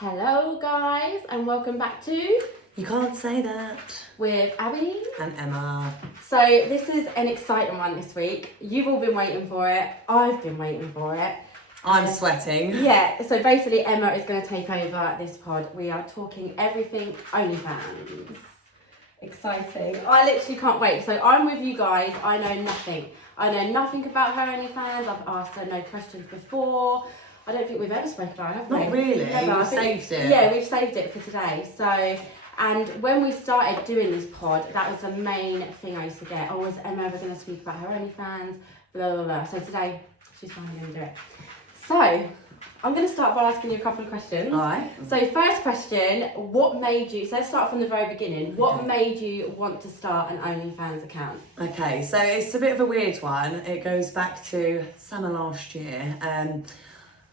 Hello guys and welcome back to You Can't Say That with Abby and Emma. So this is an exciting one this week. You've all been waiting for it. I've been waiting for it. I'm sweating. Yeah, so basically Emma is going to take over this pod. We are talking everything OnlyFans. Exciting. I literally can't wait. So I'm with you guys. I know nothing. I know nothing about her OnlyFans. I've asked her no questions before. I don't think we've ever spoken about it, have we? Not really. Never. We've saved it. Yeah, we've saved it for today. So, and when we started doing this pod, that was the main thing I used to get. Oh, is Emma ever going to speak about her OnlyFans? Blah, blah, blah. So today, she's finally going to do it. So, I'm going to start by asking you a couple of questions. All right. So, first question, what made you, so let's start from the very beginning. What made you want to start an OnlyFans account? Okay, so it's a bit of a weird one. It goes back to summer last year.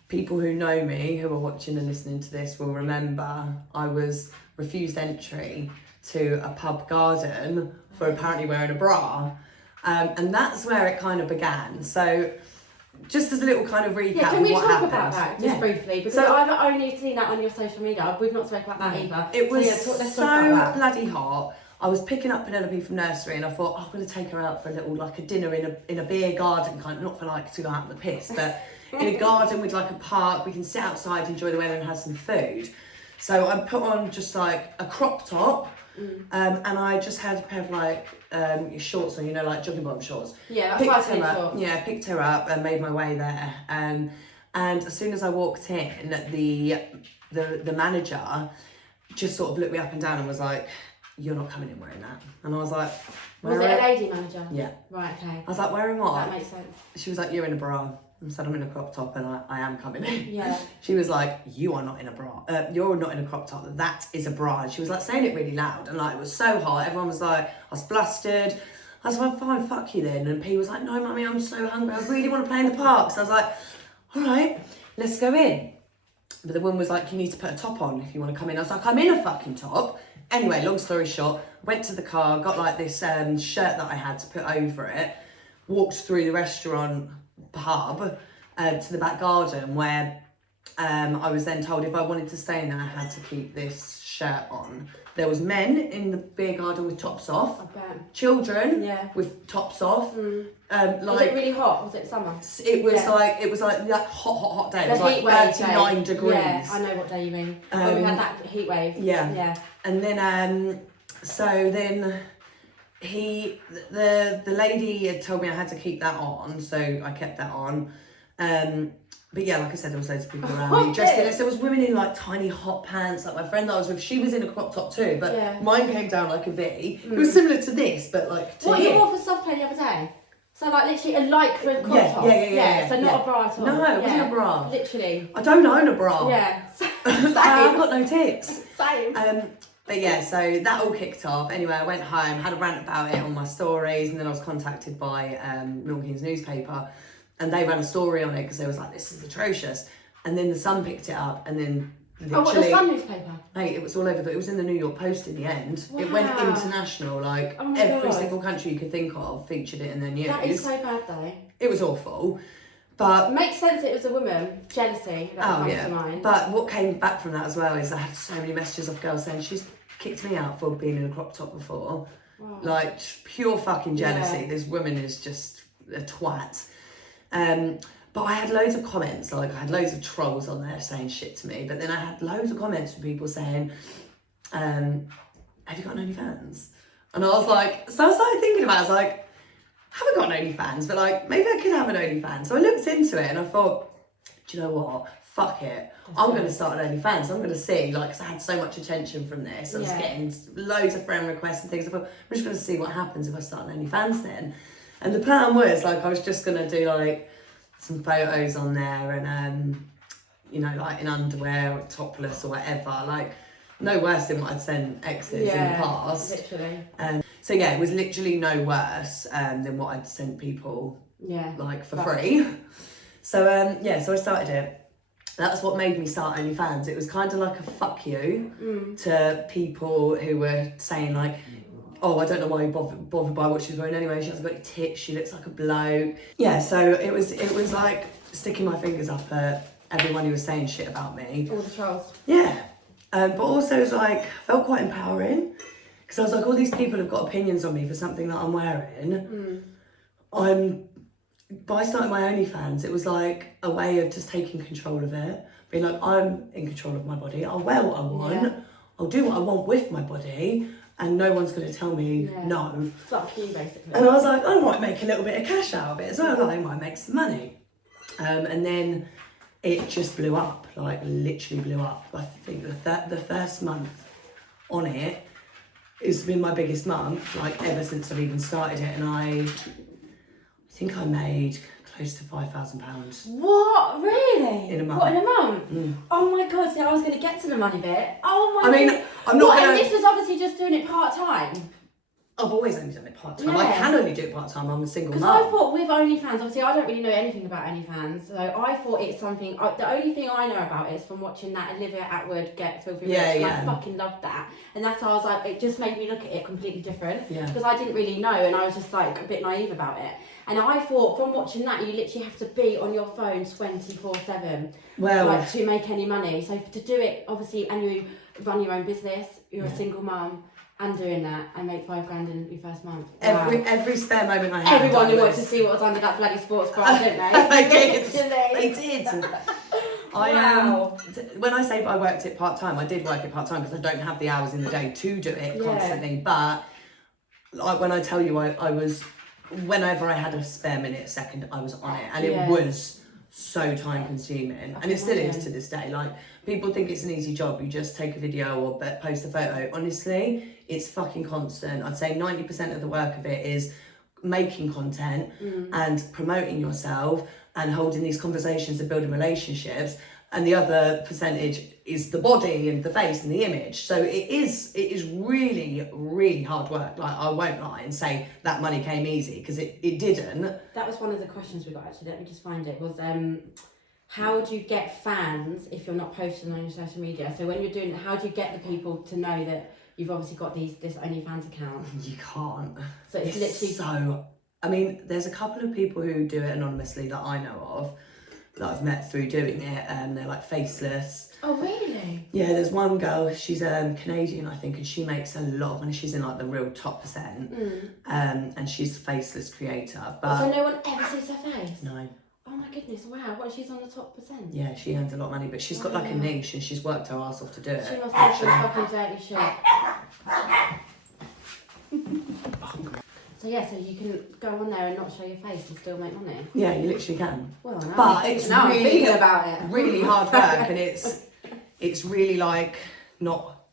People who know me, who are watching and listening to this, will remember I was refused entry to a pub garden for apparently wearing a bra. And that's where it kind of began. So just as a little kind of recap Yeah, can we of what talk happened. about that just briefly? Because So- I've only seen that on your social media. We've not spoken about that either. It was let's talk so about that. bloody hot. I was picking up Penelope from nursery and I thought, oh, I'm going to take her out for a little, like a dinner in a beer garden, kind of, not for like to go out in the piss, but in a garden with like a park, we can sit outside, enjoy the weather and have some food. So I put on just like a crop top and I just had a pair of like shorts on, you know, like jogging bottom shorts. Yeah, that's what I her thought. up, yeah, picked her up and made my way there. And as soon as I walked in, the manager just sort of looked me up and down and was like, you're not coming in wearing that. And I was like, Was it a lady manager? Yeah. Right, okay. I was like, wearing what? That makes sense. She was like, you're in a bra. I said, I'm in a crop top and I am coming in. Yeah. She was like, you are not in a bra. You're not in a crop top. That is a bra. And she was like saying it really loud. And like, it was so hot. Everyone was like, I was flustered. I was like, fine, fuck you then. And P was like, no, mummy, I'm so hungry. I really want to play in the park. So I was like, all right, let's go in. But the woman was like, you need to put a top on if you want to come in. I was like, I'm in a fucking top. Anyway, long story short, went to the car, got like this shirt that I had to put over it, walked through the restaurant pub to the back garden where I was then told if I wanted to stay in there, I had to keep this shirt on. There was men in the beer garden with tops off, I bet. children with tops off. Was it really hot? Was it summer? It was like that hot day. It was The like heat wave 39 day. degrees. Yeah, I know what day you mean. When we had that heat wave. Yeah. Yeah. And then the lady had told me I had to keep that on, so I kept that on. But yeah, like I said, there was loads of people around me dressed in this. There was women in like tiny hot pants. Like my friend that I was with, she was in a crop top too, but mine came down like a V. It was similar to this, but like to What here. you wore for soft play the other day? So like literally a light for a crop top. Yeah. So not a bra at all. No, it wasn't a bra. Literally. I don't own a bra. Yeah. I've got no tits. Same. But yeah, so that all kicked off. Anyway, I went home, had a rant about it on my stories, and then I was contacted by Milton Keynes newspaper, and they ran a story on it because they was like, this is atrocious. And then the Sun picked it up, and then literally... Oh, what, the Sun newspaper? Mate, it was all over. It was in the New York Post in the end. Wow. It went international. Like, Oh my every God. single country you could think of featured it in their news. That is so bad though. It was awful. But... It makes sense it was a woman. Jealousy. That comes to mind. But what came back from that as well is I had so many messages of girls saying, she's kicked me out for being in a crop top before. Wow. Like, pure fucking jealousy. Yeah. This woman is just a twat. But I had loads of comments, like I had loads of trolls on there saying shit to me, but then I had loads of comments from people saying, have you got an OnlyFans? And I was like, so I started thinking about it, I was like, I haven't got an OnlyFans, but like, maybe I could have an OnlyFans. So I looked into it and I thought, do you know what? Fuck it. I'm going to start an OnlyFans. I'm going to see, like, because I had so much attention from this. I was getting loads of friend requests and things. I thought, I'm just going to see what happens if I start an OnlyFans then. And the plan was, like, I was just going to do, like, some photos on there and, you know, like in underwear or topless or whatever. Like, no worse than what I'd sent exes in the past. Literally. So, yeah, it was literally no worse than what I'd sent people, like, for free. So, so I started it. That's what made me start OnlyFans. It was kind of like a fuck you to people who were saying like, oh, I don't know why you bothered by what she's wearing anyway. She hasn't got any tits. She looks like a bloke. Yeah, so it was like sticking my fingers up at everyone who was saying shit about me. All the trolls. Yeah. But also it's like, felt quite empowering. Because I was like, all these people have got opinions on me for something that I'm wearing. By starting my OnlyFans, it was like a way of just taking control of it. Being like, I'm in control of my body. I'll wear what I want. Yeah. I'll do what I want with my body. And no one's going to tell me no. Fuck you, basically. And I was like, I might make a little bit of cash out of it as well. I might make some money. And then it just blew up. Like, literally blew up. I think the first month on it has been my biggest month, like, ever since I've even started it. And I think I made close to £5,000. What? Really? In a month. What, in a month? Oh my god, see, I was going to get to the money bit. Oh my god. I mean, I'm not and this was obviously just doing it part-time? I've always only done it part-time. I can only do it part-time. I'm a single mum. Because I thought with OnlyFans, obviously I don't really know anything about OnlyFans, so I thought it's something, the only thing I know about it is from watching that Olivia Atwood Get Filthy Rich, and I fucking loved that. And that's how I was like, it just made me look at it completely different. Because I didn't really know, and I was just like a bit naive about it. And I thought from watching that, you literally have to be on your phone 24/7 like, to make any money. So to do it, obviously, and you run your own business, you're a single mum, and doing that, and make £5,000 in your first month. Wow. Every spare moment I had. Everyone who wanted to see what was under that bloody sports bra, didn't they? They did. Wow. When I say I worked it part-time, I did work it part-time because I don't have the hours in the day to do it constantly. But like when I tell you I was, whenever I had a spare minute, a second, I was on it. And it was so time consuming. And it still is to this day. Like, people think it's an easy job. You just take a video or post a photo. Honestly, it's fucking constant. I'd say 90% of the work of it is making content and promoting yourself and holding these conversations and building relationships. And the other percentage is the body and the face and the image. So it is really, really hard work. Like, I won't lie and say that money came easy, because it didn't. That was one of the questions we got, actually. Let me just find it. Was how do you get fans if you're not posting on your social media? So when you're doing, how do you get the people to know that you've obviously got this OnlyFans account? You can't. So it's literally so. I mean, there's a couple of people who do it anonymously that I know of, that I've met through doing it, and they're like faceless. Oh really? Yeah, there's one girl, she's Canadian I think, and she makes a lot of money. She's in like the real top percent. And she's a faceless creator. But so no one ever sees her face? No. Oh my goodness, wow, what, she's on the top percent? Yeah, she earns a lot of money, but she's got like a niche and she's worked her ass off to do it. She must have some fucking dirty shit. So yeah, so you can go on there and not show your face and still make money. Yeah, you literally can. Well, but it's now really, I'm thinking about it. Really hard work, and it's really like not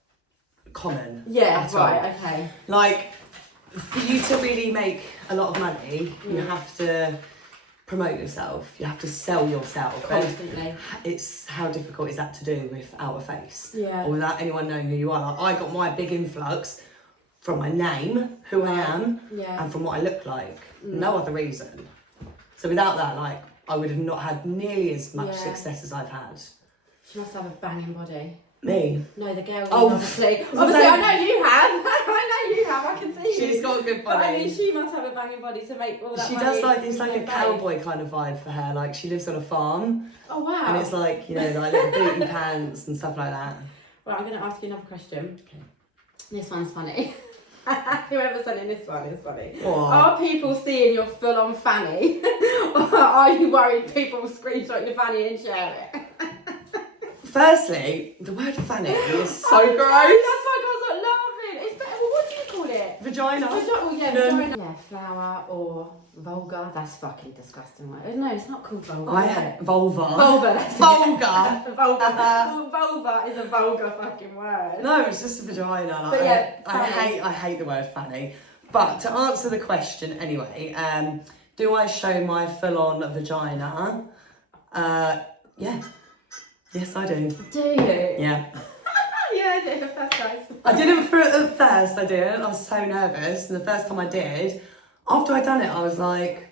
common. Yeah, right, okay. Like, for you to really make a lot of money, you have to promote yourself. You have to sell yourself. Constantly. And it's how difficult is that to do without a face? Yeah. Or without anyone knowing who you are. Like, I got my big influx from my name, who I am, and from what I look like. No other reason. So without that, like, I would have not had nearly as much success as I've had. She must have a banging body. Me? No, the girl. Obviously, I know you have. I know you have. I can see you. She's got a good body. But I mean, she must have a banging body to make all that She money. does, like, it's like a cowboy kind of vibe for her. Like, she lives on a farm. Oh wow. And it's like, you know, like little booty pants and stuff like that. Well, I'm going to ask you another question. Okay. This one's funny. Whoever's sending this one is funny. What? Are people seeing your full-on fanny? Or are you worried people will screenshot your fanny and share it? Firstly, the word fanny is so gross. That's why I was like laughing. It's better. Well, what do you call it? Vagina. Vagina. Yeah, flower or vulgar. That's fucking disgusting. Word. No, it's not called vulgar. Vulva. Vulva. That's vulgar. Vulva. Vulva is a vulgar fucking word. No, it's just a vagina. Like, but yeah, I hate the word fanny. But to answer the question anyway, do I show my full-on vagina? Yeah. Yes, I do. Do you? Yeah. Yeah, I did. That's nice. I didn't at first, I didn't. I was so nervous. And the first time I did, after I'd done it, I was like,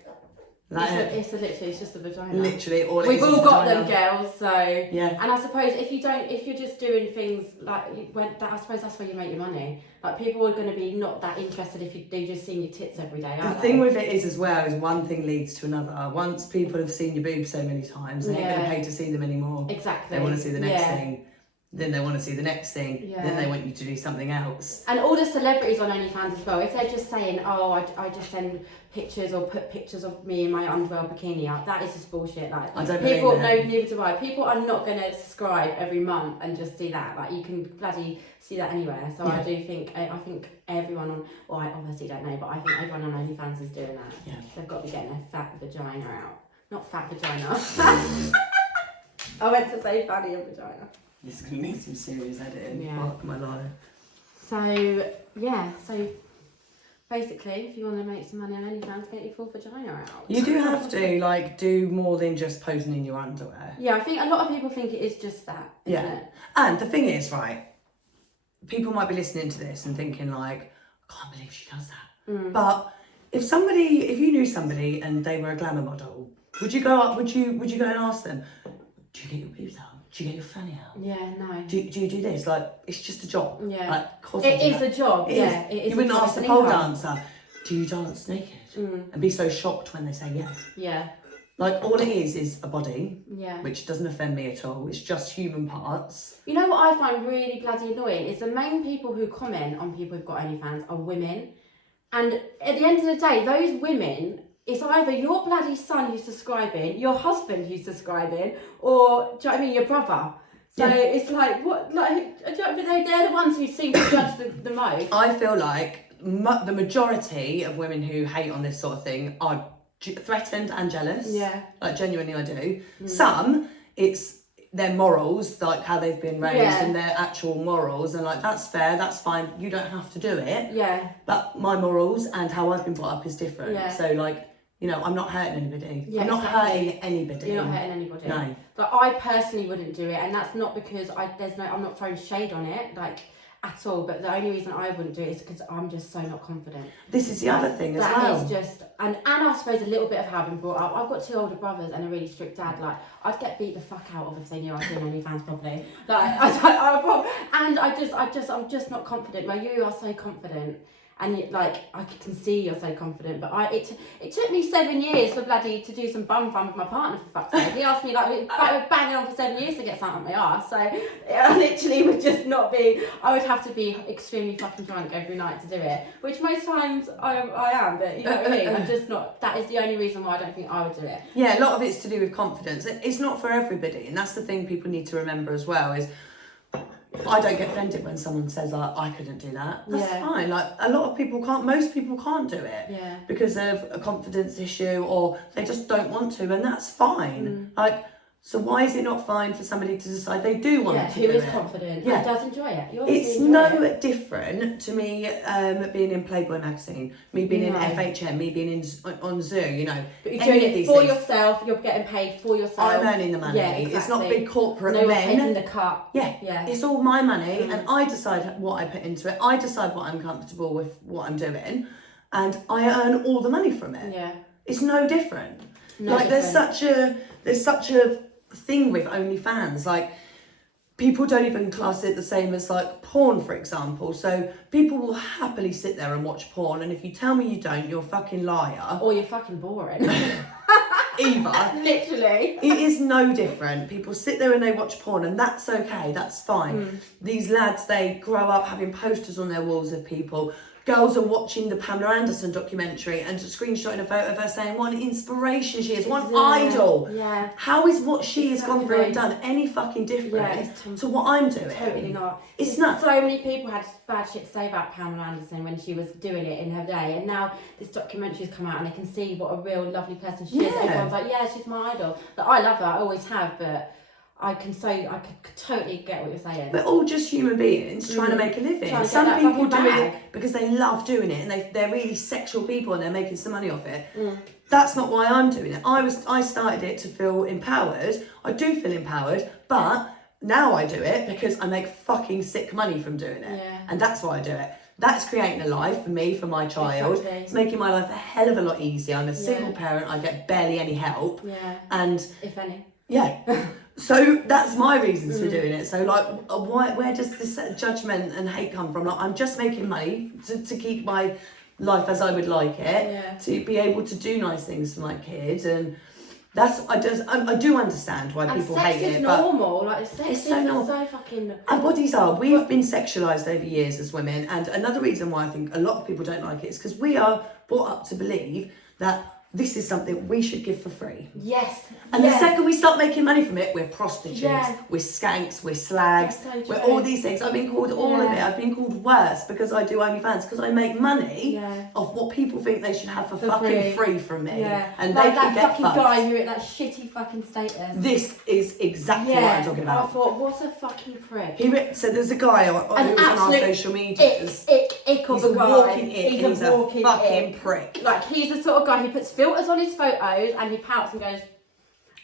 It's just a vagina. Literally, all it We've is all is got vagina. them, girls. So yeah. And I suppose if you're just doing things like I suppose that's where you make your money. Like people are going to be not that interested if they just seen your tits every day. The thing with it is as well is one thing leads to another. Once people have seen your boobs so many times, they ain't going to pay to see them anymore. Exactly. They want to see the next thing. Then they want to see the next thing. Yeah. Then they want you to do something else. And all the celebrities on OnlyFans as well, if they're just saying, oh, I just send pictures or put pictures of me in my underwear bikini out, that is just bullshit. Like, I don't people, believe it. no, neither do I. People are not going to subscribe every month and just see that. Like, you can bloody see that anywhere. So I do think, I think everyone on, well, I obviously don't know, but I think everyone on OnlyFans is doing that. Yeah. They've got to be getting their fat vagina out. Not fat vagina. I went to say fatty and vagina. This is going to need some serious editing. Yeah. Fuck my life. So basically, if you want to make some money on OnlyFans, get your full vagina out. You do have to, like, do more than just posing in your underwear. Yeah, I think a lot of people think it is just that, isn't it? And the thing is, right, people might be listening to this and thinking, like, I can't believe she does that. But if you knew somebody and they were a glamour model, would you go and ask them, do you get your boobs out? Do you get your fanny out? Yeah, no. Do you do this? Like, it's just a job. Yeah. Like, of course It is a job, It yeah. is. It is You wouldn't a job, ask the it's pole an income. dancer, do you dance naked? And be so shocked when they say yes. Yeah. Like, all it is a body, Yeah. which doesn't offend me at all. It's just human parts. You know what I find really bloody annoying is the main people who comment on people who've got OnlyFans are women. And at the end of the day, those women, it's either your bloody son who's subscribing, your husband who's subscribing, or, do you know what I mean, your brother. So it's like, what, like, they're the ones who seem to judge the most. I feel like the majority of women who hate on this sort of thing are threatened and jealous. Yeah. Like, genuinely I do. Some, it's their morals, like how they've been raised and their actual morals, and like, that's fair, that's fine, you don't have to do it. Yeah. But my morals and how I've been brought up is different. Yeah. So, like, you know, I'm not hurting anybody. Yeah, I'm not exactly. hurting anybody. You're not hurting anybody. No. But I personally wouldn't do it, and that's not because I'm not throwing shade on it, like, at all. But the only reason I wouldn't do it is because I'm just so not confident. This is the other thing as well. That is just, and I suppose a little bit of how I've been brought up. I've got 2 older brothers and a really strict dad. Like, I'd get beat the fuck out of if they knew I was doing OnlyFans properly. Like, I'm just not confident. Like, you are so confident. And like, I can see you're so confident, but it took me 7 years for bloody to do some bum fun with my partner, for fuck's sake. He asked me, like, banging on for 7 years to get something up my arse. So I literally would just not be, I would have to be extremely fucking drunk every night to do it, which most times I am, but you know what I mean? I'm just not, that is the only reason why I don't think I would do it. Yeah, a lot of it's to do with confidence. It's not for everybody, and that's the thing people need to remember as well is, I don't get offended when someone says, like, I couldn't do that. That's fine. Like, a lot of people can't, most people can't do it. Yeah. Because of a confidence issue, or they just don't want to, and that's fine. Like, so why is it not fine for somebody to decide they do want to do it? Who is confident and does enjoy it. It's no different to me being in Playboy magazine, me being in FHM, me being on Zoo, you know. But you're doing it for yourself, you're getting paid for yourself. I'm earning the money. Yeah, exactly. It's not big corporate no men. one's taking the cut. Yeah. It's all my money, and I decide what I put into it. I decide what I'm comfortable with, what I'm doing, and I earn all the money from it. Yeah. It's no different. There's such a thing with OnlyFans, like, people don't even class it the same as, like, porn, for example. So people will happily sit there and watch porn, and if you tell me you don't, you're a fucking liar. Or you're fucking boring. Either. Literally. It is no different. People sit there and they watch porn, and that's okay, that's fine. These lads, they grow up having posters on their walls of people. Girls are watching the Pamela Anderson documentary and screenshotting a photo of her saying what an inspiration she is, what an idol. Yeah. How is what she has gone through and done any fucking different to what I'm doing? Totally not. It's not. So many people had bad shit to say about Pamela Anderson when she was doing it in her day, and now this documentary's come out and they can see what a real lovely person she is. Everyone's like, yeah, she's my idol. But I love her, I always have, but I could totally get what you're saying. We're all just human beings trying to make a living. Some people do it because they love doing it, and they're really sexual people and they're making some money off it. That's not why I'm doing it. I started it to feel empowered. I do feel empowered, but now I do it because I make fucking sick money from doing it. Yeah. And that's why I do it. that's creating a life for me, for my child. Exactly. It's making my life a hell of a lot easier. I'm a single parent. I get barely any help. Yeah. And if any. Yeah. So that's my reasons for doing it. So like, where does this judgment and hate come from? Like, I'm just making money to keep my life as I would like it, to be able to do nice things for my kids, and I do understand why people hate it. Sex is normal. Like sex is so fucking. Our bodies are. We've been sexualized over years as women, and another reason why I think a lot of people don't like it is because we are brought up to believe that this is something we should give for free. Yes. And the second we start making money from it, we're prostitutes, we're skanks, we're slags, we're all these things. I've been called all of it. I've been called worse because I do OnlyFans, because I make money off what people think they should have for fucking free from me. Yeah. And like they can that get fucking fucked. guy who at that shitty fucking status. This is exactly what I'm talking about. I thought, what a fucking prick. So there's a guy who was on our social media. Ick of He's a guy. walking ick, He's and he's a walking fucking ick. prick. Like, he's the sort of guy who puts filters on his photos and he pouts and goes,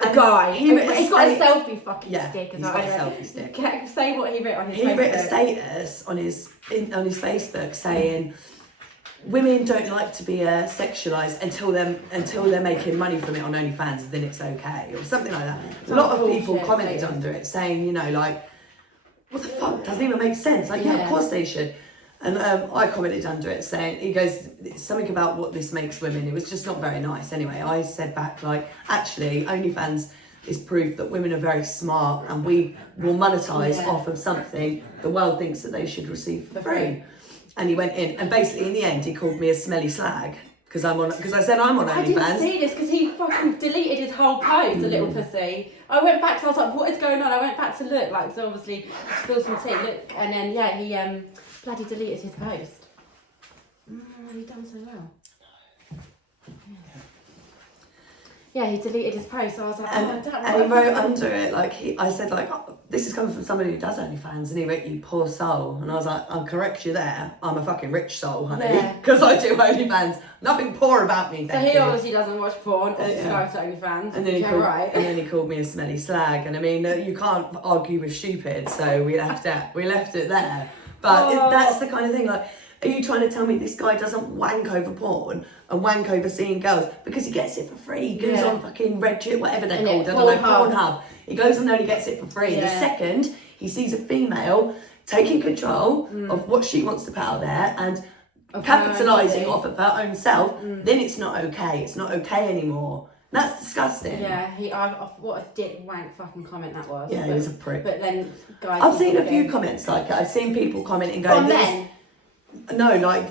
he's got a selfie fucking stick as well. He's got a selfie stick. Say what he wrote on his Facebook. He wrote a status on his Facebook saying, women don't like to be sexualized until they're making money from it on OnlyFans, and then it's okay, or something like that. A lot of people commented under it saying, you know, like, what the fuck, doesn't even make sense. Like, yeah, of course they should. And I commented under it saying, he goes, something about what this makes women. It was just not very nice. Anyway, I said back, like, actually, OnlyFans is proof that women are very smart and we will monetize off of something the world thinks that they should receive for free. And he went in, and basically in the end, he called me a smelly slag. Because I said I'm on OnlyFans. I didn't see this because he fucking deleted his whole post, the little pussy. I went back, so I was like, what is going on? I went back to look, like, so obviously, spill some tea, look, and then, he bloody deleted his post. He done so well. Yeah, he deleted his post, so I was like, I don't know. And he wrote under it, like, I said, like, oh, this is coming from somebody who does OnlyFans, and he wrote, you poor soul. And I was like, I'll correct you there. I'm a fucking rich soul, honey. Because I do OnlyFans. Nothing poor about me, So he obviously doesn't watch porn or subscribe to OnlyFans. And then he called me a smelly slag. And I mean, you can't argue with stupid, so we left it there. But that's the kind of thing, like, are you trying to tell me this guy doesn't wank over porn and wank over seeing girls because he gets it for free? He goes on fucking Reddit, whatever they're called, I don't know, Pornhub. He goes on there and he gets it for free. The second he sees a female taking control of what she wants to put out there and capitalising off of her own self, then it's not okay. It's not okay anymore. That's disgusting. Yeah, what a dick wank fucking comment that was. Yeah, he was a prick. But then, guys, I've seen a few comments like it. I've seen people commenting going, no, like,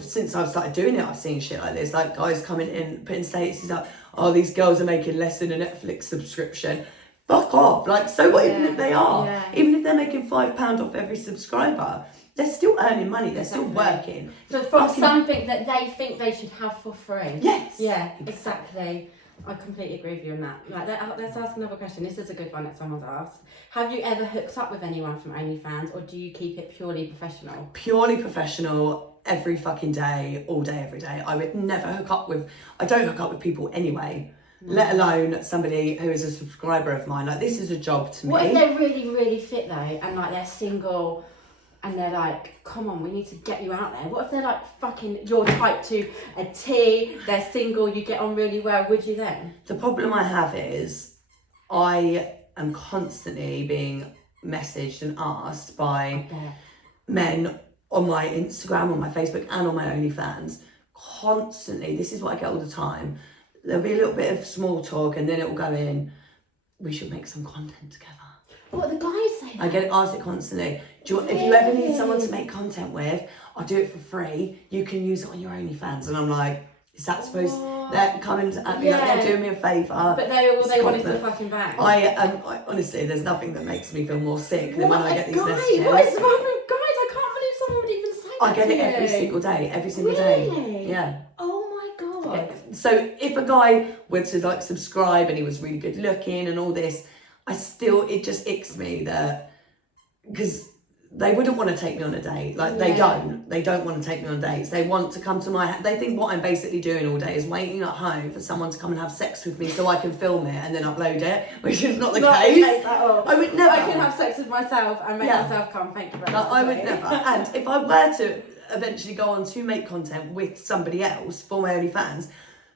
since I've started doing it, I've seen shit like this. Like, guys coming in, putting statuses up, oh, these girls are making less than a Netflix subscription. Fuck off. Like, so what, even if they are? Yeah. Even if they're making £5 off every subscriber, they're still earning money. They're still working. So from something that they think they should have for free. Yes. Yeah, exactly. I completely agree with you on that. Like, let's ask another question. This is a good one that someone's asked. Have you ever hooked up with anyone from OnlyFans, or do you keep it purely professional? Purely professional, every fucking day, all day, every day. I would never I don't hook up with people anyway, let alone somebody who is a subscriber of mine. Like, this is a job to me. What if they're really, really fit though, and like they're single, and they're like, come on, we need to get you out there? What if they're like fucking your type to a T, they're single, you get on really well, would you then? The problem I have is I am constantly being messaged and asked by men on my Instagram, on my Facebook and on my OnlyFans. Constantly, this is what I get all the time. There'll be a little bit of small talk and then it will go in, we should make some content together. What, the guys say that? I get asked it constantly. If you ever need someone to make content with, I'll do it for free. You can use it on your OnlyFans. And I'm like, is that supposed... They're coming at me like they're doing me a favour. But they wanted to fucking back. I honestly, there's nothing that makes me feel more sick than when I get these messages. What is wrong with guys? I can't believe someone would even say that. I get it every single day. Really? Yeah. Oh my god. Yeah. So if a guy were to like subscribe and he was really good looking and all this, it just icks me that, because they wouldn't want to take me on a date. Like, they don't want to take me on dates. They want to come to they think what I'm basically doing all day is waiting at home for someone to come and have sex with me so I can film it and then upload it, which is not the case. At all. I would never. I can have sex with myself and make myself come, thank you very much. I would never. And if I were to eventually go on to make content with somebody else for my OnlyFans,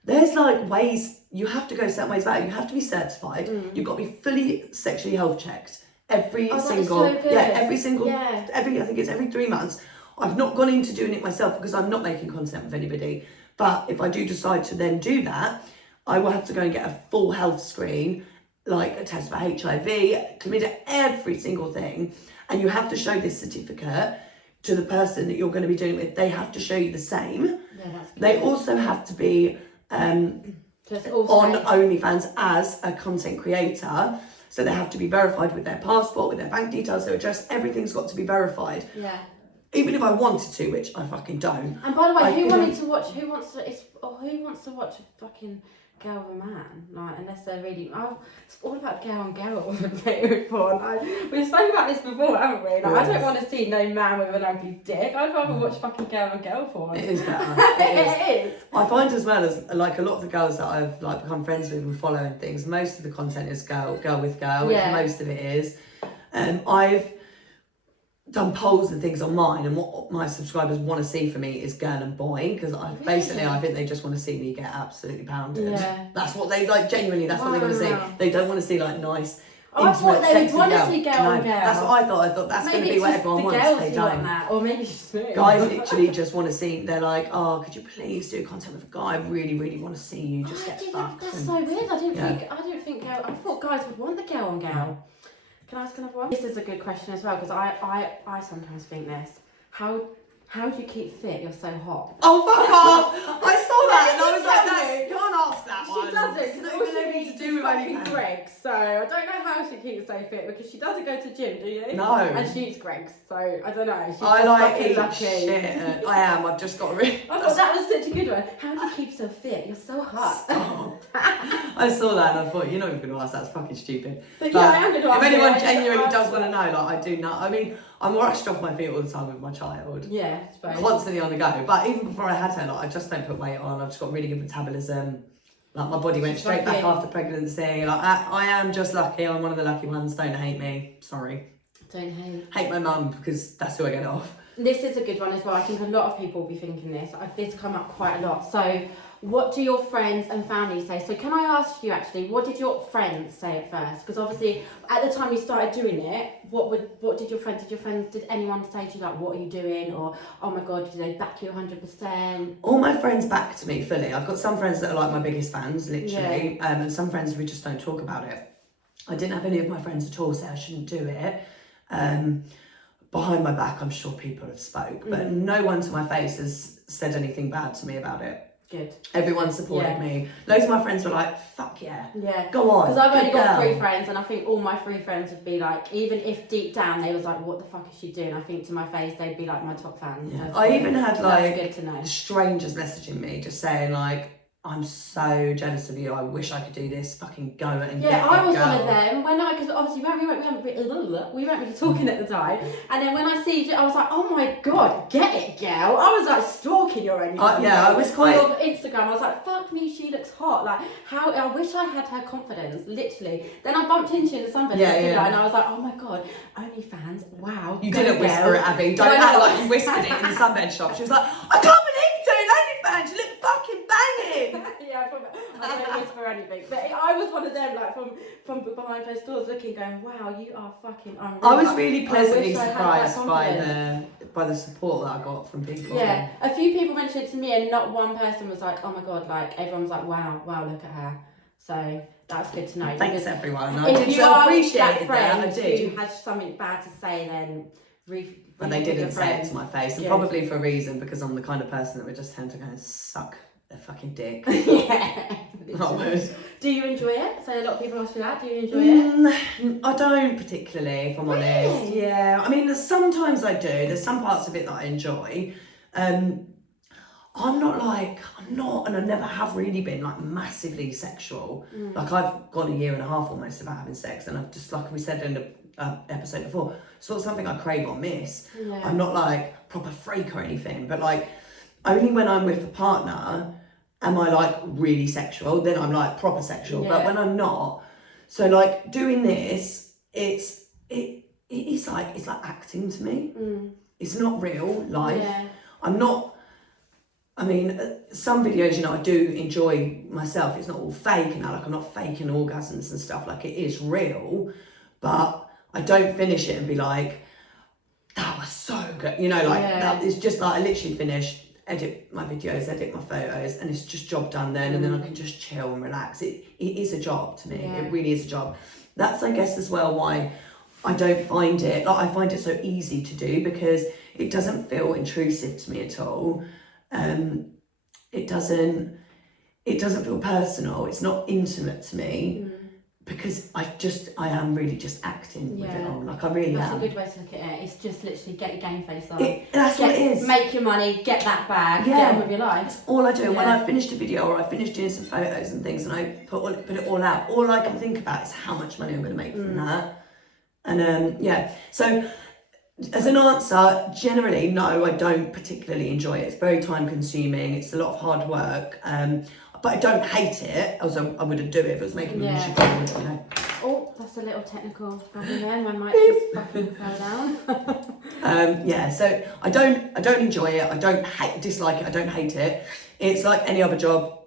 there's like ways, you have to go certain ways about it. You have to be certified. You've got to be fully sexually health checked. Every single, I think it's every 3 months. I've not gone into doing it myself because I'm not making content with anybody. But if I do decide to then do that, I will have to go and get a full health screen, like a test for HIV, chlamydia, every single thing. And you have to show this certificate to the person that you're going to be doing it with. They have to show you the same. Yeah, that's good. They also have to be on OnlyFans as a content creator. So they have to be verified with their passport, with their bank details, their address, everything's got to be verified. Yeah. Even if I wanted to, which I fucking don't. And by the way, who wants to watch a fucking girl with a man? Like, unless they're really, it's all about girl on girl with porn. We've spoken about this before, haven't we? Like, I don't want to see no man with an ugly dick. I'd rather watch fucking girl on girl porn. It is better. It is. I find as well as like a lot of the girls that I've like become friends with and follow and things, most of the content is girl with girl, which most of it is. I've done polls and things on mine, and what my subscribers want to see for me is girl and boy, because I think they just want to see me get absolutely pounded. Yeah. That's what they like, genuinely, that's what they want to see. They don't want to see like nice, intimate, sexy girl. To see girl on girl. That's what I thought. I thought that's going to be what everyone wants. They don't. That, or maybe it's just me. Guys literally just want to see, they're like, oh, could you please do content with a guy? I really, really want to see you just get fucked. That's so weird. I don't think I thought guys would want the girl on girl. Can I ask another one? This is a good question as well, because I sometimes think this. How do you keep fit? You're so hot. Oh, fuck off! I saw that and I was like, you can't ask that one. She doesn't. It's not even anything to do with anything. Greggs, so I don't know how she keeps so fit, because she doesn't go to gym, do you? No. And she eats Greggs, so I don't know. She's I like eat lucky. Shit. I am. I've just got to really. I thought that was such a good one. How do you keep so fit? You're so hot. Stop. I saw that and I thought, you're not even going to ask. That's fucking stupid. But yeah, I am going to ask. If anyone genuinely does want to know, like I do not. I mean, I'm rushed off my feet all the time with my child. Yeah, I suppose. Constantly on the go. But even before I had her, like I just don't put weight on. I've just got really good metabolism. Like my body went straight back after pregnancy. Like I am just lucky. I'm one of the lucky ones. Don't hate me. Sorry. Don't hate. Hate my mum, because that's who I get it off. This is a good one as well. I think a lot of people will be thinking this. This come up quite a lot. So, what do your friends and family say? So, can I ask you actually, what did your friends say at first? Because obviously, at the time you started doing it, what did your friends? Did anyone say to you like, "What are you doing?" Or, "Oh my God, did they back you 100%?" All my friends backed me fully. I've got some friends that are like my biggest fans, literally, and some friends we just don't talk about it. I didn't have any of my friends at all say I shouldn't do it. Behind my back, I'm sure people have spoke, but no one to my face has said anything bad to me about it. Good. Everyone supported me. Loads of my friends were like, fuck yeah. Yeah. Go on. Because I've only got 3 friends, and I think all my 3 friends would be like, even if deep down they was like, what the fuck is she doing? I think to my face, they'd be like my top fans. Yeah. I even had like good to know. strangers messaging me just saying like, I'm so jealous of you. I wish I could do this. Fucking go and get it, I was girl. one of them. Because obviously we weren't really talking at the time. And then when I see you, I was like, oh my God, get it, girl. I was like stalking your only. I was quite. On Instagram, I was like, fuck me, she looks hot. Like, how I wish I had her confidence, literally. Then I bumped into you in somebody, and I was like, oh my God, OnlyFans, wow. You didn't whisper it, Abby. Don't act like you whispered it in the sunbed shop. She was like, I can't believe you're doing OnlyFans. You look fucking banging. Yeah, I don't whisper anything. But I was one of them, like from behind closed doors, looking, going, "Wow, you are fucking unreal." I was really pleasantly surprised by the support that I got from people. Yeah, a few people mentioned it to me, and not one person was like, "Oh my God!" Like everyone was like, "Wow, look at her." So that's good to know. Thanks everyone. If you are appreciated that friend that. I did. who has something bad to say, then. But they didn't say it to my face, and probably for a reason, because I'm the kind of person that would just tend to go and suck a fucking dick. Yeah. Do you enjoy it? So a lot of people ask you that. Do you enjoy it? I don't particularly, if I'm honest. Yeah, I mean, sometimes I do. There's some parts of it that I enjoy. I'm not, and I never have really been like massively sexual. Like I've gone a year and a half almost without having sex, and I've just, like we said in the episode before, it's not something I crave or miss. Yeah. I'm not like proper freak or anything, but like only when I'm with a partner am I like really sexual, then I'm like proper sexual. Yeah. But when I'm not, so like doing this, it's like acting to me. It's not real life. Yeah. I'm not, I mean, some videos, you know, I do enjoy myself. It's not all fake and like I'm not faking orgasms and stuff. Like, it is real, but I don't finish it and be like, that was so good. You know, like, that is just like, I literally finish, edit my videos, edit my photos, and it's just job done then, and then I can just chill and relax. It is a job to me. It really is a job. That's, I guess, as well why I don't find it, like, I find it so easy to do, because it doesn't feel intrusive to me at all. It doesn't feel personal. It's not intimate to me, because I am really just acting with it all. Like, I really am. That's a good way to look at it. It's just literally get your game face on. That's what it is. Make your money, get that bag, get on with your life. That's all I do. And when I finished a video or I finished doing some photos and things and I put it all out, all I can think about is how much money I'm going to make from that. And so as an answer, generally, no, I don't particularly enjoy it. It's very time consuming. It's a lot of hard work. But I don't hate it, else I wouldn't do it if it was making me miserable, you know. Oh, that's a little technical problem there. My mic just fucking fell down. So I don't enjoy it. I don't dislike it. I don't hate it. It's like any other job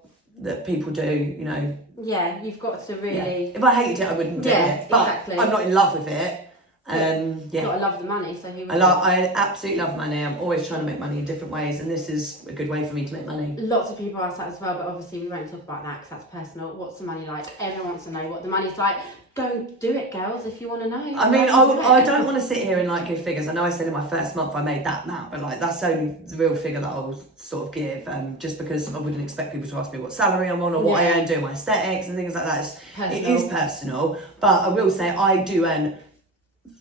that people do, you know. Yeah, you've got to really. If I hated it, I wouldn't do it. But exactly. I'm not in love with it. You've got to love the money, so who would I absolutely love money. I'm always trying to make money in different ways, and this is a good way for me to make money. Lots of people ask that as well, but obviously we won't talk about that because that's personal. What's the money like? Everyone wants to know what the money's like. Go and do it, girls, if you want to know. I mean, I don't want to sit here and like give figures. I know I said in my first month I made that amount, but like that's only the real figure that I will sort of give, just because I wouldn't expect people to ask me what salary I'm on or what I earn doing my aesthetics and things like that. It is personal, but I will say I do earn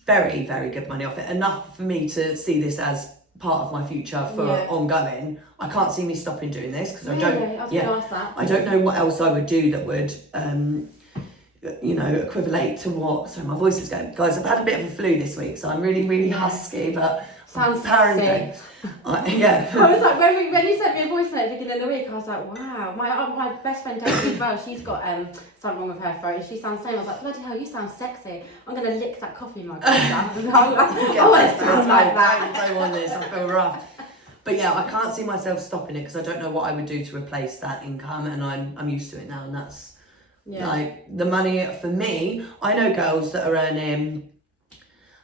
very, very good money off it. Enough for me to see this as part of my future for ongoing. I can't see me stopping doing this because I don't know what else I would do that would equivalate to what. Sorry, my voice is going. Guys, I've had a bit of a flu this week, so I'm really, really husky, but sounds sexy. I was like, when you sent me a voice note at the beginning of the week, I was like, wow. My best friend Daisy as well, she's got something wrong with her throat. She sounds the same. I was like, bloody hell, you sound sexy. I'm going to lick that coffee mug. I want to sound like that. I don't want this, I feel rough. But yeah, I can't see myself stopping it because I don't know what I would do to replace that income, and I'm used to it now, and that's like the money for me. I know girls that are earning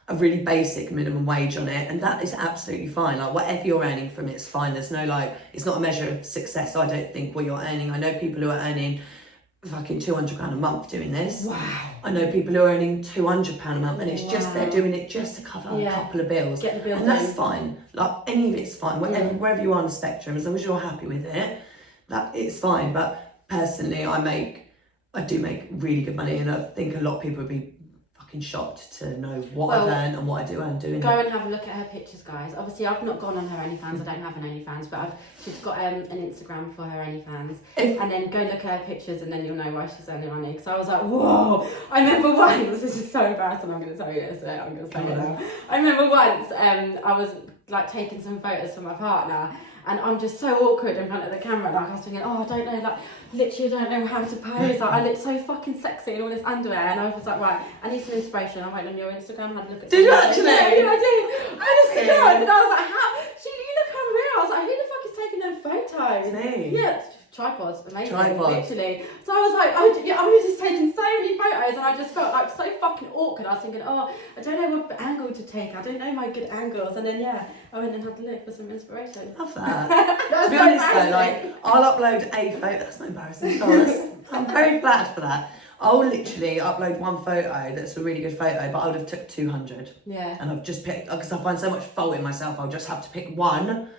a really basic minimum wage on it, and that is absolutely fine. Like, whatever you're earning from it's fine. There's no it's not a measure of success. I don't think what you're earning. I know people who are earning fucking £200 a month doing this. Wow. I know people who are earning £200 a month, and it's just they're doing it just to cover a couple of bills. Get the bills and that's fine. Like, any of it's fine. Wherever you are on the spectrum, as long as you're happy with it, that it's fine. But personally, I do make really good money, and I think a lot of people would be fucking shocked to know what I've earned and what I do earn doing Go and have a look at her pictures, guys. Obviously, I've not gone on her OnlyFans. I don't have an OnlyFans, but she's got an Instagram for her OnlyFans. And then go look at her pictures, and then you'll know why she's earning money. Because I was like, whoa. I remember once, this is so embarrassing, I'm going to tell you this, I'm going to say it now. I remember once, I was like taking some photos for my partner, and I'm just so awkward in front of the camera. Like, I was thinking, I don't know, like, literally don't know how to pose. Like, I look so fucking sexy in all this underwear. And I was like, right, I need some inspiration. I went on your Instagram, had a look at. Did you actually? Yeah, I did. Honestly, God. And I was like, how? You look unreal. I was like, who the fuck is taking them photos? Me. Yeah, tripods, amazing. Tripods. Literally. So I was like, I was just taking so many photos, and I just felt like so fucking awkward. I was thinking, I don't know what angle to take. I don't know my good angles. And then I went and had to look for some inspiration. Love that. To be honest though, like, I'll upload a photo. That's not embarrassing. I'm very flattered for that. I'll literally upload one photo that's a really good photo, but I would have took 200. Yeah. And I've just picked, because I find so much fault in myself, I'll just have to pick one.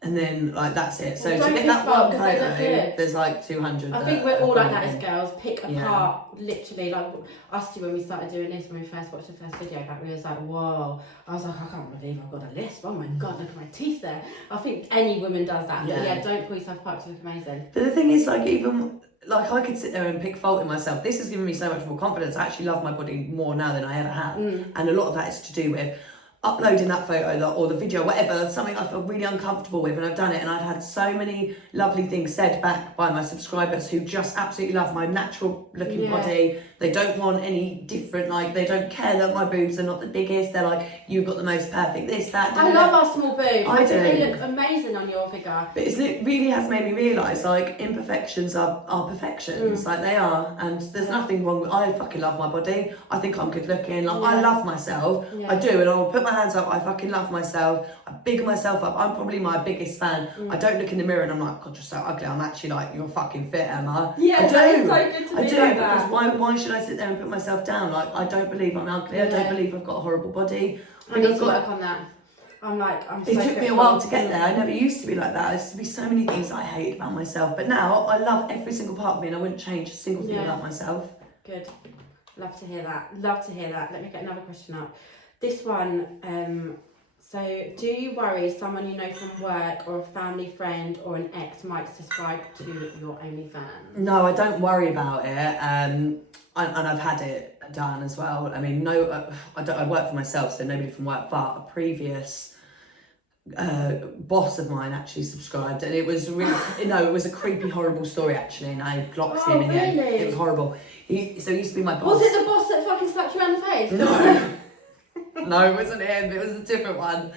And then, like, that's it. So to get that one photo, there's like 200. I think we're all like that as girls. Pick apart, literally, like us two when we started doing this, when we first watched the first video back, we was like, whoa. I was like, I can't believe I've got a lisp. Oh my God, look at my teeth there. I think any woman does that. But yeah, don't pull yourself apart to look amazing. But the thing is, like, even, like, I could sit there and pick fault in myself. This has given me so much more confidence. I actually love my body more now than I ever have. And a lot of that is to do with uploading that photo or the video, whatever, something I feel really uncomfortable with, and I've done it, and I've had so many lovely things said back by my subscribers who just absolutely love my natural looking body. They don't want any different, like, they don't care that my boobs are not the biggest. They're like, you've got the most perfect this, that. I love our small boobs. I do. They look amazing on your figure. But it really has made me realise, like, imperfections are perfections. Like, they are. And there's nothing wrong with, I fucking love my body. I think I'm good looking. Like, I love myself. I do. And I'll put my hands up. I fucking love myself. I big myself up. I'm probably my biggest fan. I don't look in the mirror and I'm like, God, you're so ugly. I'm actually like, you're fucking fit, Emma. Yeah, I do. that is so good to be like that. Because why should I sit there and put myself down? Like, I don't believe I'm ugly. I don't believe I've got a horrible body. I need to work on that. It took me a while to get there. I never used to be like that. There used to be so many things I hated about myself. But now I love every single part of me and I wouldn't change a single thing about myself. Good. Love to hear that. Love to hear that. Let me get another question up. This one, so do you worry someone you know from work or a family friend or an ex might subscribe to your OnlyFans? No, I don't worry about it. And I've had it done as well. I mean, no, I work for myself, so nobody from work, but a previous boss of mine actually subscribed, and it was really it was a creepy, horrible story actually, and I blocked him in the end. It was horrible. He used to be my boss. Was it the boss that fucking slapped you around the face? No. No, it wasn't him, it was a different one.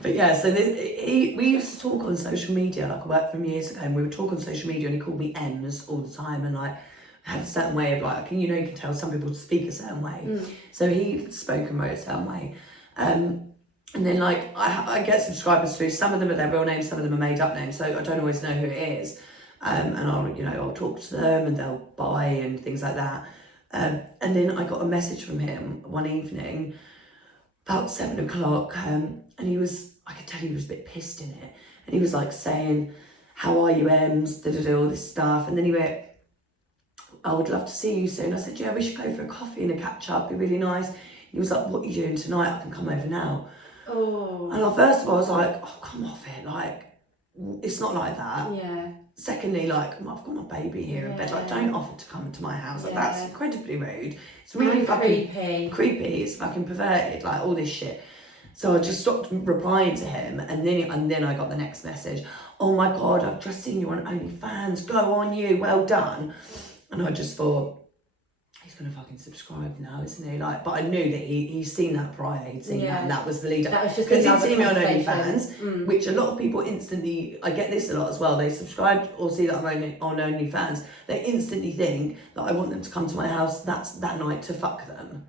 But yeah, so we used to talk on social media, like I worked for him years ago, and we would talk on social media and he called me Ems all the time, and like had a certain way of like, you can tell some people speak a certain way. So he spoke and wrote a certain way. And then like I get subscribers through, some of them are their real names, some of them are made up names, so I don't always know who it is. And I'll talk to them and they'll buy and things like that. And then I got a message from him one evening about 7 o'clock, and I could tell he was a bit pissed in it. And he was like saying, how are you, Ems, all this stuff. And then he went, I would love to see you soon. I said, yeah, we should go for a coffee and a catch up, it'd be really nice. He was like, what are you doing tonight? I can come over now. Oh. And first of all, I was like, oh, come off it. Like, it's not like that. Yeah. Secondly, like, I've got my baby here in bed. Like, don't offer to come to my house. Like, that's incredibly rude. It's really fucking creepy. It's fucking perverted. Like, all this shit. So I just stopped replying to him, and then I got the next message. Oh my God, I've just seen you on OnlyFans. Go on you. Well done. And I just thought, he's gonna fucking subscribe now, isn't he? Like, but I knew that he's seen that prior, he'd seen that, and that was the lead up. Because he'd seen me on OnlyFans, which a lot of people instantly, I get this a lot as well, they subscribe or see that I'm on OnlyFans, they instantly think that I want them to come to my house that night to fuck them.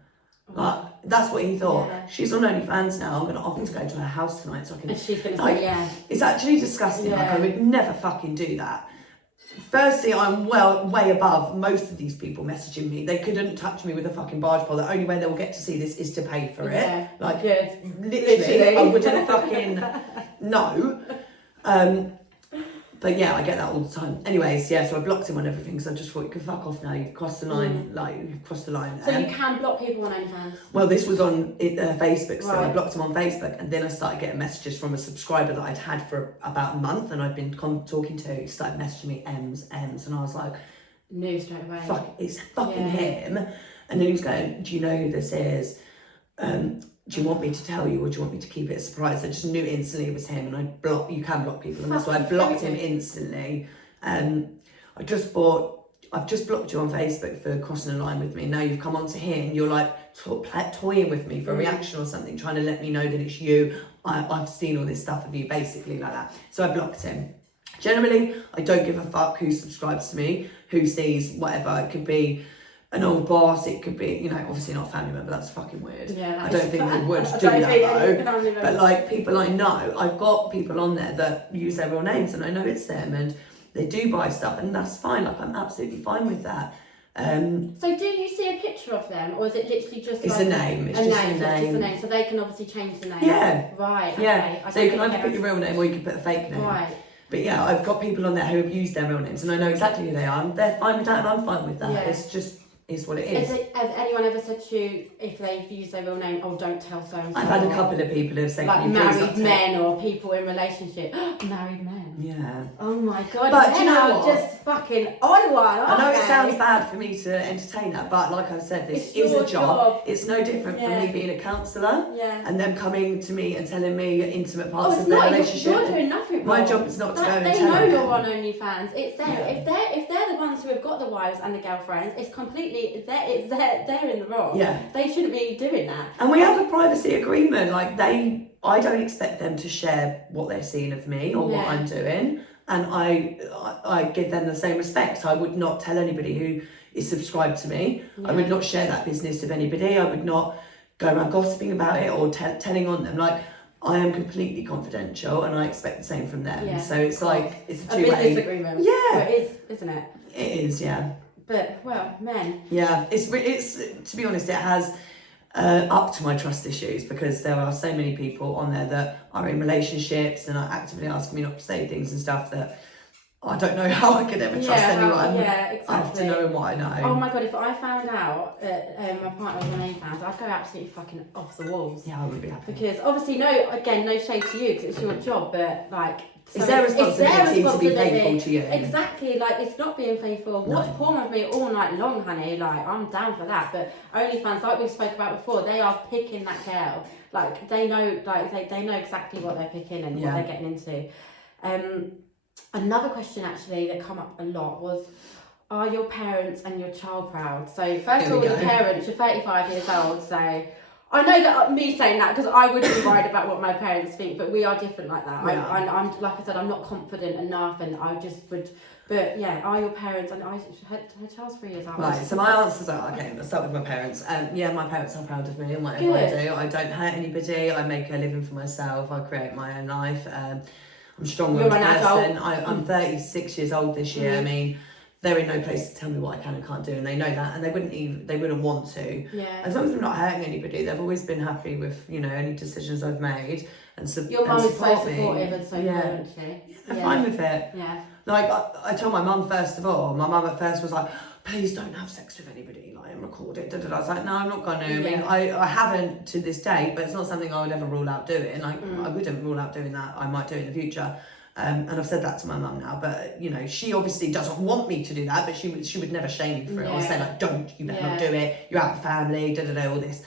Like, that's what he thought. Yeah. She's on OnlyFans now, I'm gonna offer to go to her house tonight so I can. And she's gonna say, yeah. It's actually disgusting. Like, I would never fucking do that. Firstly, I'm way above most of these people messaging me. They couldn't touch me with a fucking barge pole. The only way they'll get to see this is to pay for it. Like, literally, I wouldn't fucking know. But yeah, I get that all the time. Anyways, yeah, so I blocked him on everything because I just thought, you can fuck off now. You've crossed the line. Like, you've crossed the line there. So you can block people on OnlyFans? Well, this was on Facebook, so I blocked him on Facebook, and then I started getting messages from a subscriber that I'd had for about a month, and I'd been talking to. He started messaging me Ems, and I was like, knew straight away. Fuck, it's fucking him. And then he was going, do you know who this is? Do you want me to tell you, or do you want me to keep it a surprise? I just knew instantly it was him, and you can block people, and so I blocked him instantly. I just thought, I've just blocked you on Facebook for crossing a line with me. Now you've come onto here and you're like toying with me for a reaction or something, trying to let me know that it's you. I've seen all this stuff of you, basically like that. So I blocked him. Generally, I don't give a fuck who subscribes to me, who sees whatever. It could be an old boss, it could be, obviously not a family member, that's fucking weird. Yeah, I don't think they would do that though. But like people I know, I've got people on there that use their real names and I know it's them and they do buy stuff and that's fine, like I'm absolutely fine with that. So do you see a picture of them or is it literally just it's like a name, it's just a name. So they can obviously change the name? Yeah. Right, yeah. Okay. So you can either put your real name or you can put a fake name. Right. But yeah, I've got people on there who have used their real names and I know exactly who they are and they're fine with that and I'm fine with that. Yeah. It's just is what it is. Has anyone ever said to you, if they've used their real name, oh, don't tell so and so? I've had a couple of people who have said, like married men or people in relationship. Married men. Yeah. Oh my God. But do you know what? Just fucking on one. I know it sounds bad for me to entertain that, but like I said, this is a job. It's no different from me being a counsellor and them coming to me and telling me intimate parts of their relationship. You're doing nothing wrong. My job is not to go and tell them. They know you're on OnlyFans. It's them. Yeah. If they're the ones who have got the wives and the girlfriends, it's completely completely, they're in the wrong. Yeah. They shouldn't be doing that. And we have a privacy agreement. Like I don't expect them to share what they're seeing of me or what I'm doing. And I give them the same respect. I would not tell anybody who is subscribed to me. I would not share that business with anybody. I would not go around gossiping about it or telling on them. Like, I am completely confidential, and I expect the same from them. So it's like, it's a two-way. Business agreement. Yeah. It is, isn't it? It is, yeah. But, well, men. Yeah, it's to be honest, it has up to my trust issues, because there are so many people on there that are in relationships and are actively asking me not to say things and stuff that I don't know how I could ever trust anyone. Yeah, exactly. I have to know what I know. Oh my god, if I found out that my partner was on OnlyFans, I'd go absolutely fucking off the walls. Yeah, I would be happy. Because obviously, no shade to you, because it's your job, but like... It's their responsibility to be faithful to you. Exactly, like, it's not being faithful. Watch porn with me all night long, honey. Like, I'm down for that. But OnlyFans, like we spoke about before, they are picking that girl. Like, they know, like, they know exactly what they're picking and what they're getting into. Another question, actually, that come up a lot was, are your parents and your child proud? So, first of all, your parents, you're 35 years old, so... I know that me saying that, because I wouldn't be worried about what my parents think, but we are different like that. I'm like I said, I'm not confident enough, and I just would. But yeah, are your parents? And her child's 3 years old. Right. So my answers are, okay, let's start with my parents. Yeah, my parents are proud of me and whatever I do. I don't hurt anybody. I make a living for myself. I create my own life. I'm a strong-willed person. I'm 36 years old this year. I mean, they're in no place to tell me what I can and can't do, and they know that, and they wouldn't want to. Yeah. As long as I'm not hurting anybody, they've always been happy with, you know, any decisions I've made, and your mum is so me. supportive and so good, isn't she? Yeah, they're fine with it. Yeah. Like, I told my mum first of all, my mum at first was like, please don't have sex with anybody, like, and record it, I was like, no, I'm not gonna. I mean, I haven't to this day, but it's not something I would ever rule out doing. Like, I wouldn't rule out doing that. I might do in the future. And I've said that to my mum now, but you know, she obviously doesn't want me to do that, but she would never shame me for it or say like, don't, you better not do it, you're out of the family, all this.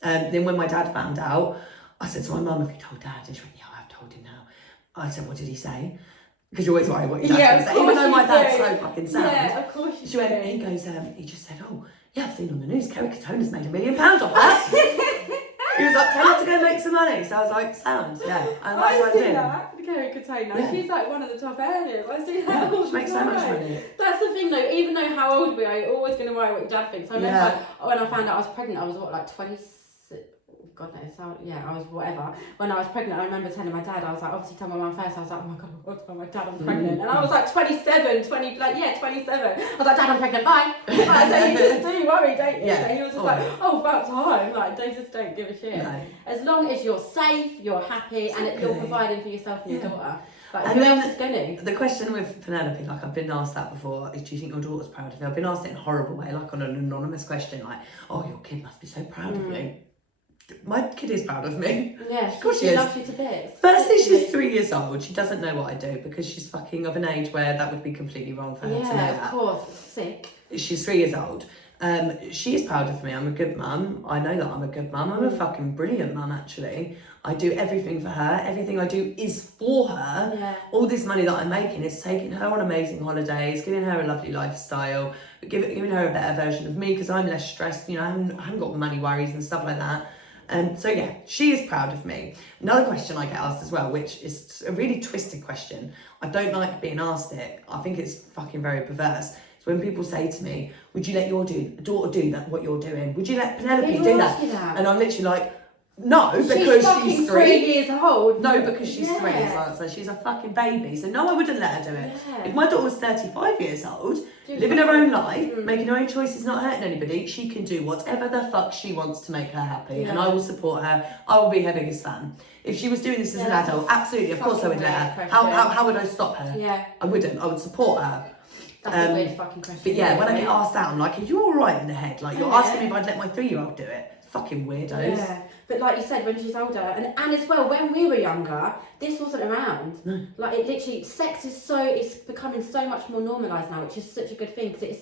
Then when my dad found out, I said to my mum, have you told Dad? And she went, yeah, I've told him now. I said, what did he say? Because you always worry what your dad's going to say, even though my dad's so fucking sound. Yeah, of course you She went, he goes, he just said, oh, yeah, I've seen on the news, Kerry Katona's made £1 million off that. He was like, tell her to go make some money. So I was like, sound, yeah. And that's what I did. That. Kerry Katona, she's like one of the top earners. I see that all she makes so much money. That's the thing though, even though how old we are, you're always going to worry what your dad thinks. I remember when I found out I was pregnant, I was what, like 26? God knows, I was whatever. When I was pregnant, I remember telling my dad, I was like, obviously tell my mum first, I was like, oh my god, I've got to tell my dad I'm pregnant. And I was like 27. I was like, Dad, I'm pregnant, bye. Like, so you just do worry, don't you? Yeah. So he was just like, oh, about time. Like, they just don't give a shit. No. As long as you're safe, you're happy, and you're providing for yourself and your daughter. Like, and who then else is going to? The question with Penelope, like I've been asked that before, is do you think your daughter's proud of you? I've been asked it in a horrible way, like on an anonymous question, like, oh, your kid must be so proud of you. My kid is proud of me. Yeah, of course she loves you to bits. Firstly, she's 3 years old. She doesn't know what I do because she's fucking of an age where that would be completely wrong for her to know that. Yeah, of course. Sick. She's 3 years old. She is proud of me. I'm a good mum. I know that I'm a good mum. I'm a fucking brilliant mum, actually. I do everything for her. Everything I do is for her. Yeah. All this money that I'm making is taking her on amazing holidays, giving her a lovely lifestyle, giving her a better version of me because I'm less stressed. You know, I haven't got money worries and stuff like that. So yeah, she is proud of me. Another question I get asked as well, which is a really twisted question. I don't like being asked it. I think it's fucking very perverse. So when people say to me, would you let your daughter do that, what you're doing? Would you let Penelope do that? And I'm literally like, no, because she's 3 years old. No, because she's 3 years old. So she's a fucking baby. So no, I wouldn't let her do it. Yeah. If my daughter was 35 years old, living her own life, making her own choices, not hurting anybody, she can do whatever the fuck she wants to make her happy. And I will support her. I will be her biggest fan. If she was doing this as an adult, absolutely, of course I would let her. How would I stop her? Yeah. I wouldn't. I would support her. That's a weird fucking question. But yeah, when I get asked that, I'm like, are you alright in the head? Like, you're asking me if I'd let my 3-year-old do it. Fucking weirdos. Yeah. But like you said, when she's older, and as well, when we were younger, this wasn't around. No. Like, it literally, it's becoming so much more normalised now, which is such a good thing, because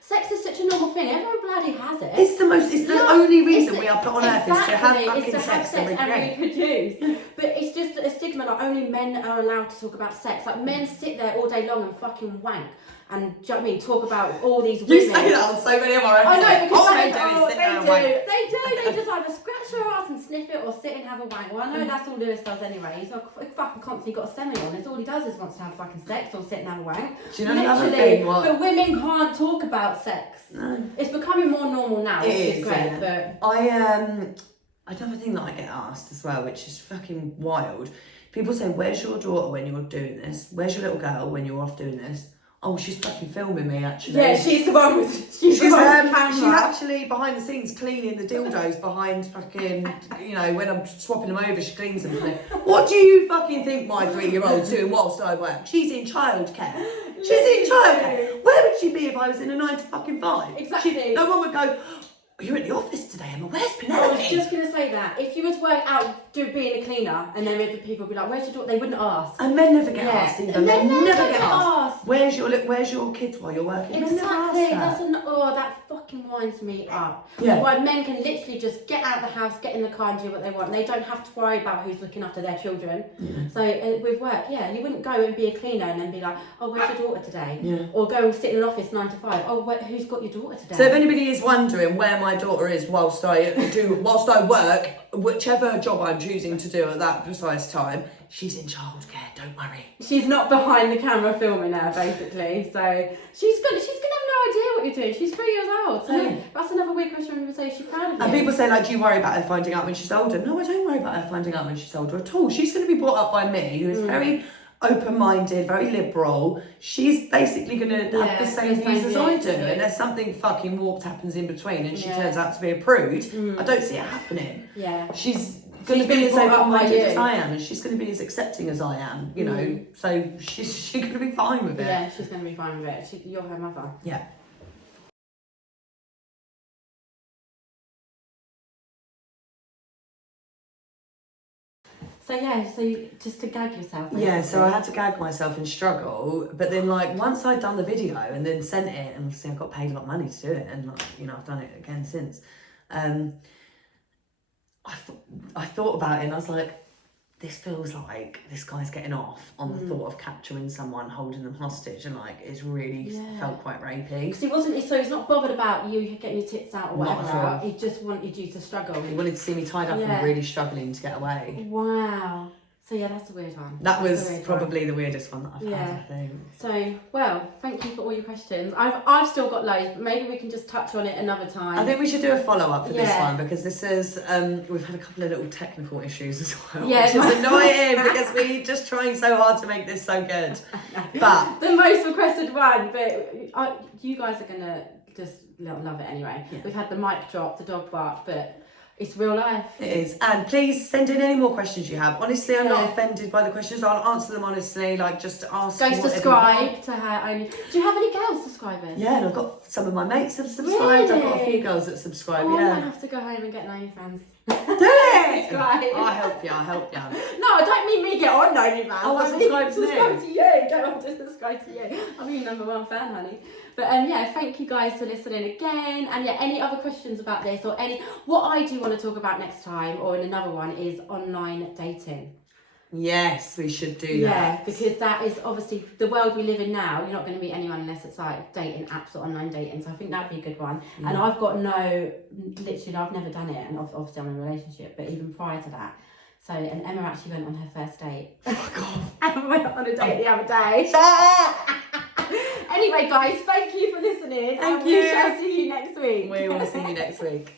sex is such a normal thing. Everyone bloody has it. It's the only reason we are put on earth is to have fucking sex and reproduce. But it's just a stigma, like only men are allowed to talk about sex. Like men sit there all day long and fucking wank. And do you know what I mean? Talk about all these women. You say that on so many of our episodes. I know, because all they they do is sit they down do. and wank. They do. They just either scratch their ass and sniff it or sit and have a wank. Well, I know that's all Lewis does anyway. He's fucking constantly got a semi on. It's all he does is wants to have fucking sex or sit and have a wank. Do you know another thing? What? But women can't talk about sex. No. It's becoming more normal now, which is great. Yeah. But another thing that I get asked as well, which is fucking wild. People say, "Where's your daughter when you're doing this? Where's your little girl when you're off doing this?" Oh, she's fucking filming me, actually. Yeah, she's the one with she's the one with the camera. She's actually behind the scenes cleaning the dildos behind fucking, you know, when I'm swapping them over, she cleans them for me. What do you fucking think my 3-year-old's doing whilst I work? She's in childcare. She's in childcare. Where would she be if I was in a 9 to fucking 5? Exactly. No one would go, "You're at the office today, Emma. Where's I Penelope?" was just going to say that. If you were to work out being a cleaner and then the people would be like, "Where's your daughter?" They wouldn't ask. And men never get asked either. Men never get asked. Where's your kids while you're working? Men never ask Exactly. that. That fucking winds me up. Yeah. Why men can literally just get out of the house, get in the car and do what they want. And they don't have to worry about who's looking after their children. Yeah. So with work, yeah, you wouldn't go and be a cleaner and then be like, "Oh, where's your daughter today?" Yeah. Or go and sit in an office 9 to 5. "Oh, who's got your daughter today?" So if anybody is wondering where my daughter is whilst I work, whichever job I'm choosing to do at that precise time, she's in childcare. Don't worry. She's not behind the camera filming her, basically. So she's gonna have no idea what you're doing. She's 3 years old. So that's another weird question when people say she's proud of you. And people say, like, "Do you worry about her finding out when she's older?" No, I don't worry about her finding out when she's older at all. She's going to be brought up by me, who is very open-minded, very liberal. She's basically going to have the same views as I do. Unless something fucking warped happens in between and she turns out to be a prude, I don't see it happening. Yeah. She's going to be as open-minded as I am, and she's going to be as accepting as I am, you know. So she's going to be fine with it. Yeah, she's going to be fine with it. You're her mother. Yeah. So just to gag yourself. Yeah, so I had to gag myself and struggle, but then like once I'd done the video and then sent it, and obviously I got paid a lot of money to do it, and like, you know, I've done it again since. I thought about it and I was like, this feels like this guy's getting off on the thought of capturing someone, holding them hostage, and like it's really felt quite rapey. Because he's not bothered about you getting your tits out or whatever out. He just wanted you to struggle. He wanted to see me tied up and really struggling to get away. Wow. So yeah, that's a weird one. That was probably the weirdest one that I've had, I think. So, well, thank you for all your questions. I've still got loads, but maybe we can just touch on it another time. I think we should do a follow-up for this one, because this is, we've had a couple of little technical issues as well, which is annoying because we're just trying so hard to make this so good. But the most requested one, but you guys are going to just love it anyway. Yeah. We've had the mic drop, the dog bark, but it's real life. It is. And please send in any more questions you have. Honestly, I'm not offended by the questions. I'll answer them honestly. Like, just ask. Go subscribe to her only. Do you have any girls subscribers? Yeah, and I've got some of my mates that subscribed. I've got a few girls that subscribe, I might have to go home and get an OnlyFans. Do it! Subscribe. I'll help you. No, I don't mean me get on OnlyFans. Oh, I subscribe to you. Don't want to subscribe to you. I'm your #1 fan, honey. But thank you guys for listening again. And any other questions about this or what I do want to talk about next time or in another one is online dating. Yes, we should do that. Yeah, because that is obviously the world we live in now. You're not going to meet anyone unless it's like dating apps or online dating. So I think that'd be a good one. Yeah. And I've got literally, I've never done it. And obviously I'm in a relationship, but even prior to that. So, and Emma actually went on her first date. Oh, God. Emma went on a date the other day. Anyway, guys, thank you for listening. Thank you. We shall see you next week. We will see you next week.